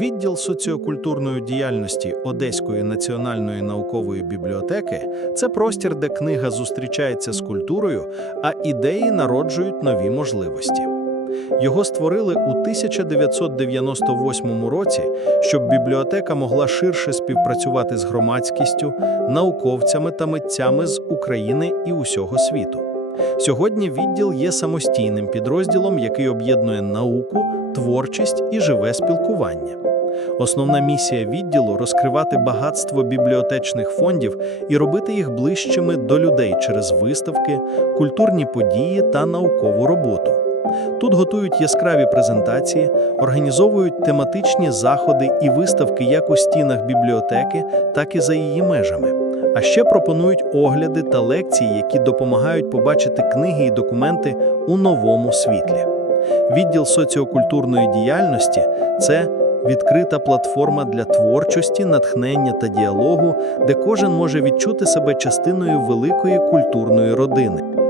Відділ соціокультурної діяльності Одеської національної наукової бібліотеки це простір, де книга зустрічається з культурою, а ідеї народжують нові можливості. Його створили у 1998 році, щоб бібліотека могла ширше співпрацювати з громадськістю, науковцями та митцями з України і усього світу. Сьогодні відділ є самостійним підрозділом, який об'єднує науку, творчість і живе спілкування. Основна місія відділу розкривати багатство бібліотечних фондів і робити їх ближчими до людей через виставки, культурні події та наукову роботу. Тут готують яскраві презентації, організовують тематичні заходи і виставки як у стінах бібліотеки, так і за її межами. А ще пропонують огляди та лекції, які допомагають побачити книги і документи у новому світлі. Відділ соціокультурної діяльності це відкрита платформа для творчості, натхнення та діалогу, де кожен може відчути себе частиною великої культурної родини.